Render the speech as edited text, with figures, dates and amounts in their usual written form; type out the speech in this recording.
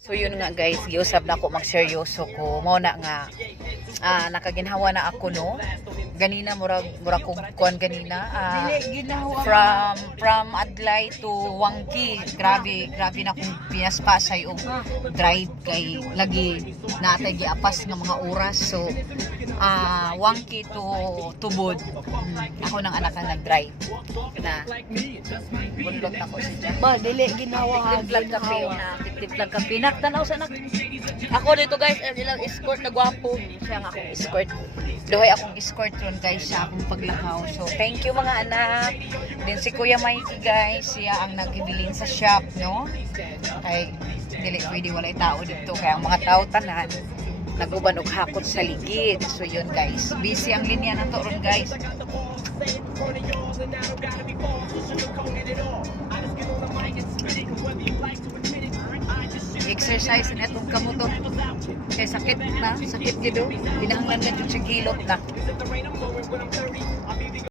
So yun nga guys, giusab na ako magseryoso ko. Mo na nga nakaginhawa na ako no. Ganina murag ko kuan ganina from Adlay to Wangki. Grabe na kung pinaspasay og drive kay lagi natay giapas nga mga oras. So Wangki to Tubod. Ako nang anak ang nag-drive na bundot ako siya. Ba, dili ginawa Timplag kape na tanaw sa anak. Ako dito guys, ilang escort na gwapo. Siya nga akong escort. Dohay akong escort ron guys sa akong paglakaw. So thank you mga anak. Then si Kuya Mikey guys, siya ang naghibilin sa shop, no? Kay dili pwede walay tao dito kaya ang mga tao tanan naguban og hakot sa ligid. So yun guys, busy ang linya na to ron guys. Exercise na itong kamotor kay sakit gido, kinahanglan na jud sa kilot na.